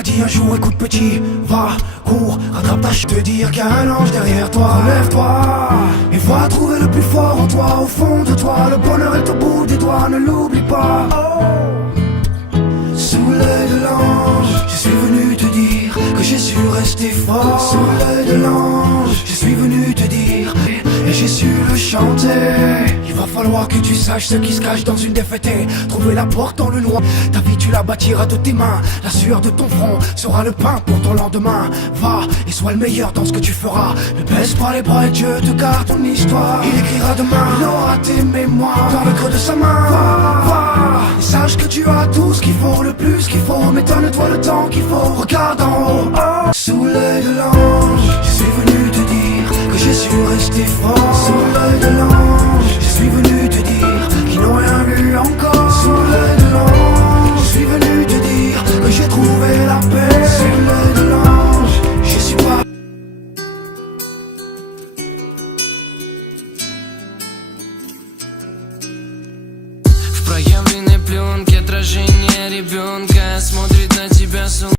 m'a dit un jour, écoute petit, va, cours, rattrape ta te dire qu'il y a un ange derrière toi. Relève-toi et va trouver le plus fort en toi, au fond de toi. Le bonheur est au bout des doigts, ne l'oublie pas. Sous l'œil de l'ange, je suis venu te dire que j'ai su rester fort. Sous l'œil de l'ange, je suis venu te dire et j'ai su le chanter. Il va falloir que tu saches ce qui se cache dans une défaite et trouver la porte dans le noir. Ta vie tu la bâtiras de tes mains, la sueur de ton front sera le pain pour ton lendemain. Va et sois le meilleur dans ce que tu feras. Ne baisse pas les bras et Dieu te garde ton histoire. Il écrira demain, il aura tes mémoires dans le creux de sa main. Va et sache que tu as tout ce qu'il faut, le plus qu'il faut. Mais donne-toi le temps qu'il faut, regarde en haut. Sous l'œil de l'ange, je suis venu te dire que j'ai su rester fort. Sous l'œil de l'ange, je suis venu te dire qu'ils n'ont rien vu encore. Sous l'œil de l'ange, je suis venu te dire que j'ai trouvé la paix. Sous l'œil de l'ange, je suis pas. В проявленной пленке отражение ребенка смотрит на тебя с